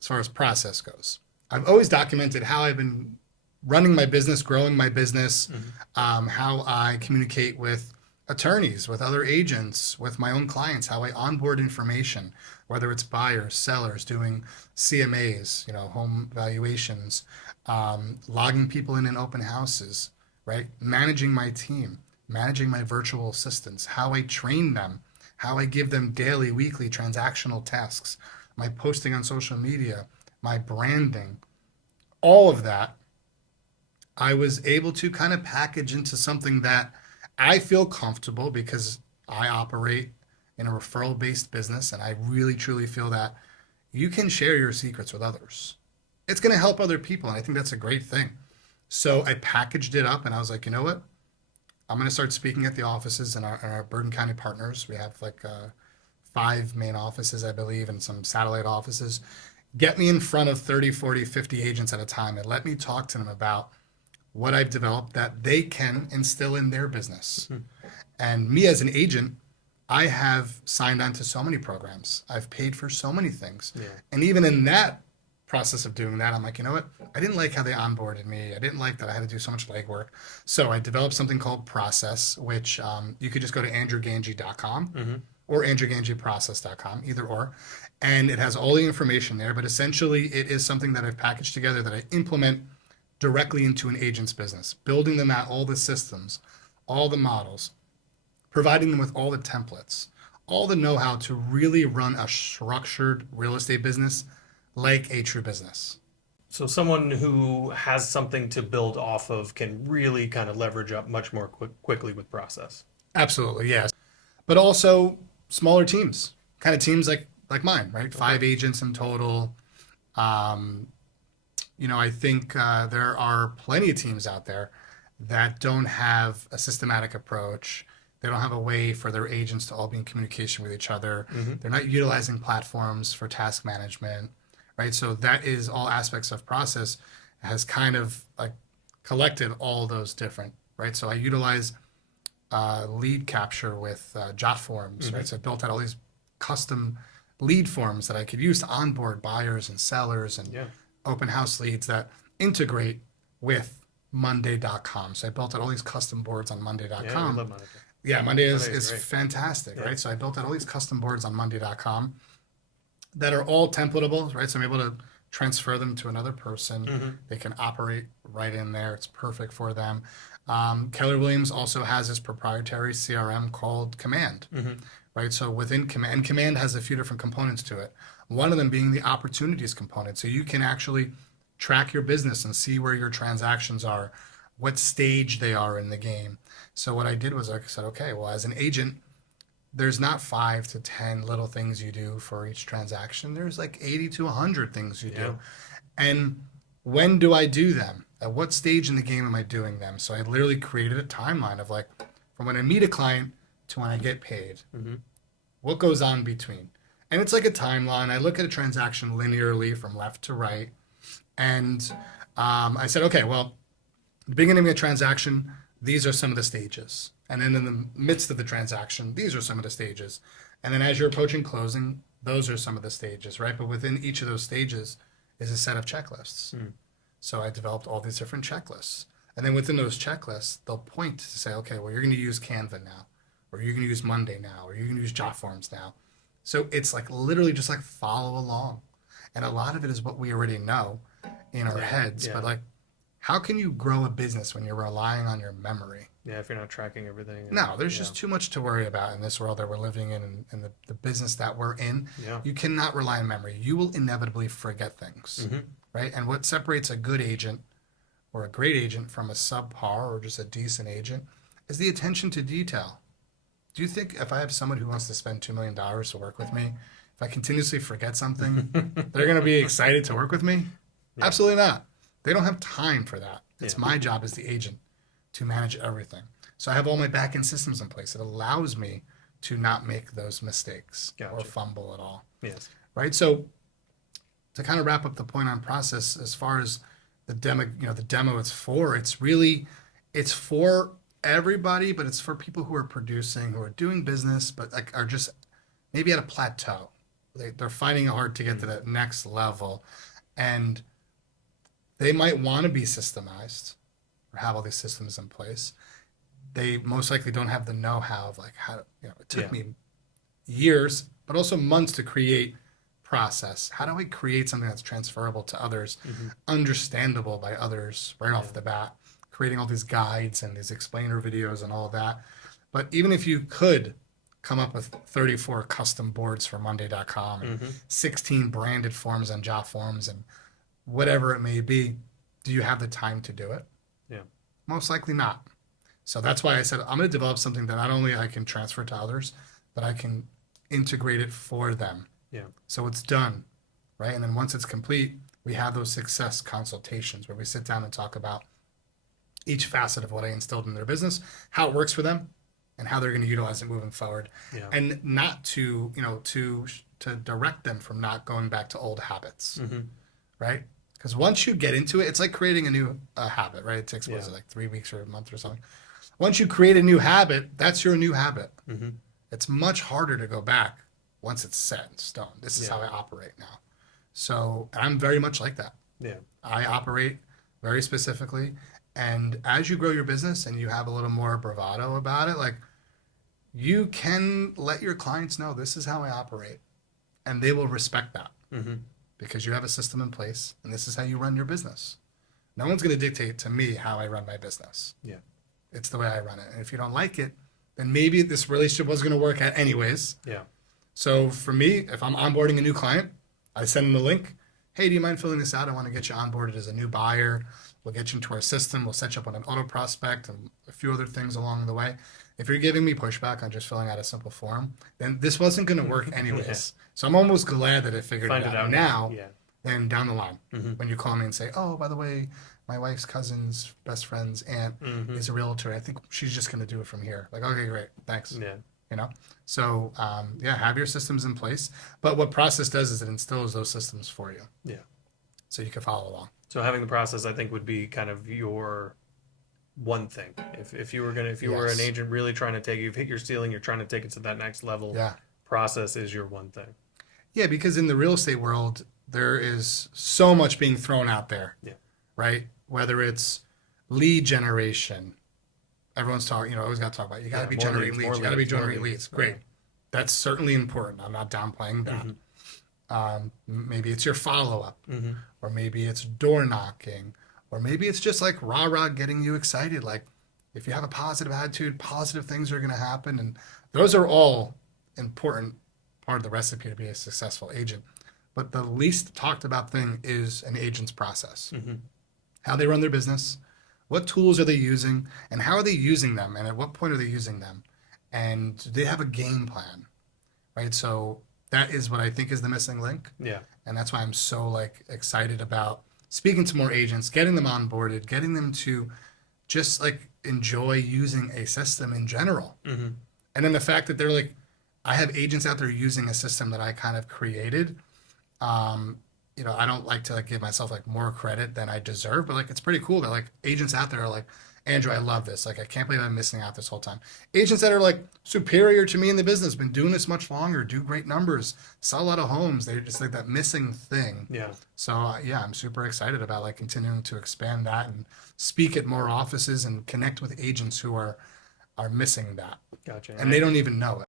as far as process goes. I've always documented how I've been running my business, growing my business, how I communicate with attorneys, with other agents, with my own clients, how I onboard information, whether it's buyers, sellers, doing CMAs, home valuations, logging people in open houses, right? Managing my team, managing my virtual assistants, how I train them, how I give them daily, weekly transactional tasks, my posting on social media, my branding, all of that, I was able to kind of package into something that I feel comfortable because I operate in a referral based business and I really truly feel that you can share your secrets with others. It's going to help other people. And I think that's a great thing. So I packaged it up and I was like, you know what? I'm going to start speaking at the offices in our Bergen County partners. We have like 5 main offices, I believe, and some satellite offices. Get me in front of 30, 40, 50 agents at a time and let me talk to them about what I've developed that they can instill in their business. And me as an agent, I have signed on to so many programs. I've paid for so many things. Yeah. And even in that process of doing that, I'm like, you know what? I didn't like how they onboarded me. I didn't like that I had to do so much legwork. So I developed something called Process, which you could just go to andrewgangi.com or andrewgangiprocess.com, either or. And it has all the information there. But essentially, it is something that I've packaged together that I implement directly into an agent's business, building them out all the systems, all the models, providing them with all the templates, all the know-how to really run a structured real estate business like a true business. So someone who has something to build off of can really kind of leverage up much more quickly with process. Absolutely, yes. But also smaller teams, kind of teams like mine, right? Okay. 5 agents in total. I think there are plenty of teams out there that don't have a systematic approach. They don't have a way for their agents to all be in communication with each other. They're not utilizing platforms for task management, right? So that is all aspects of process has kind of like collected all those different, right? So I utilize lead capture with JotForms, right? So I built out all these custom lead forms that I could use to onboard buyers and sellers and open house leads that integrate with Monday.com. So I built out all these custom boards on Monday.com. Yeah, we love Monday. Yeah, Monday is great. fantastic, right? So I built out all these custom boards on Monday.com that are all templatable, right? So I'm able to transfer them to another person. They can operate right in there. It's perfect for them. Keller Williams also has this proprietary CRM called Command, right? So within Command has a few different components to it. One of them being the opportunities component. So you can actually track your business and see where your transactions are, what stage they are in the game. So what I did was I said, okay, well, as an agent, there's not 5 to 10 little things you do for each transaction. There's like 80 to 100 things you do. And when do I do them? At what stage in the game am I doing them? So I literally created a timeline of like from when I meet a client to when I get paid. What goes on between? And it's like a timeline. I look at a transaction linearly from left to right. And I said, okay, well, the beginning of a transaction, these are some of the stages. And then in the midst of the transaction, these are some of the stages. And then as you're approaching closing, those are some of the stages, right? But within each of those stages is a set of checklists. So I developed all these different checklists. And then within those checklists, they'll point to say, okay, well, you're going to use Canva now, or you're going to use Monday now, or you're going to use JotForms now. So it's like literally just like follow along. And a lot of it is what we already know in our heads. But like, how can you grow a business when you're relying on your memory? Yeah, if you're not tracking everything. No, there's just too much to worry about in this world that we're living in and the business that we're in. You cannot rely on memory. You will inevitably forget things, right? And what separates a good agent or a great agent from a subpar or just a decent agent is the attention to detail. Do you think if I have someone who wants to spend $2 million to work with me, if I continuously forget something, they're going to be excited to work with me? Absolutely not. They don't have time for that. It's my job as the agent to manage everything. So I have all my back-end systems in place. It allows me to not make those mistakes or fumble at all. Right? So to kind of wrap up the point on process, as far as the demo, the demo it's for everybody, but it's for people who are producing, who are doing business, but like are just maybe at a plateau. they're finding it hard to get to that next level, and they might want to be systemized or have all these systems in place. They most likely don't have the know-how of like how, it took me years, but also months to create process. How do I create something that's transferable to others, understandable by others right off the bat? Creating all these guides and these explainer videos and all that. But even if you could come up with 34 custom boards for Monday.com and 16 branded forms on JotForms and whatever it may be, do you have the time to do it? Yeah. Most likely not. So that's why I said I'm going to develop something that not only I can transfer to others, but I can integrate it for them. Yeah. So it's done, right? And then once it's complete, we have those success consultations where we sit down and talk about each facet of what I instilled in their business, how it works for them, and how they're going to utilize it moving forward. Yeah. And not to, to direct them from not going back to old habits, right? Because once you get into it, it's like creating a new habit, right? It takes, what is it, like 3 weeks or a month or something? Once you create a new habit, that's your new habit. It's much harder to go back once it's set in stone. This is how I operate now. So I'm very much like that. Yeah. I operate very specifically. And as you grow your business and you have a little more bravado about it, like you can let your clients know this is how I operate. And they will respect that because you have a system in place and this is how you run your business. No one's going to dictate to me how I run my business. Yeah. It's the way I run it. And if you don't like it, then maybe this relationship was going to work out anyways. Yeah. So for me, if I'm onboarding a new client, I send them the link. Hey, do you mind filling this out? I want to get you onboarded as a new buyer. We'll get you into our system. We'll set you up on an auto prospect and a few other things along the way. If you're giving me pushback on just filling out a simple form, then this wasn't going to work anyways. So I'm almost glad that I figured it out now than down the line when you call me and say, oh, by the way, my wife's cousin's best friend's aunt is a realtor. I think she's just going to do it from here. Like, okay, great. Thanks. Yeah. So have your systems in place. But what process does is it instills those systems for you. Yeah. So you can follow along. So having the process, I think, would be kind of your one thing. If you were an agent really trying to you've hit your ceiling, you're trying to take it to that next level. Yeah. Process is your one thing. Yeah, because in the real estate world, there is so much being thrown out there. Yeah. Right? Whether it's lead generation. Everyone's talking, always got to talk about it. You got to be generating leads. You got to be generating leads. Great. Right. That's certainly important. I'm not downplaying that. Maybe it's your follow-up, or maybe it's door knocking, or maybe it's just like rah-rah getting you excited. Like if you have a positive attitude, positive things are going to happen. And those are all important part of the recipe to be a successful agent. But the least talked about thing is an agent's process. How they run their business, what tools are they using, and how are they using them, and at what point are they using them? And do they have a game plan, right? So that is what I think is the missing link. Yeah. And that's why I'm so excited about speaking to more agents, getting them onboarded, getting them to just enjoy using a system in general. And then the fact that they're I have agents out there using a system that I kind of created. I don't like to give myself more credit than I deserve, but it's pretty cool that agents out there are Andrew, I love this. I can't believe I'm missing out this whole time. Agents that are superior to me in the business, been doing this much longer, do great numbers, sell a lot of homes. They're just that missing thing. Yeah. So I'm super excited about continuing to expand that and speak at more offices and connect with agents who are missing that. Gotcha. And they don't even know it.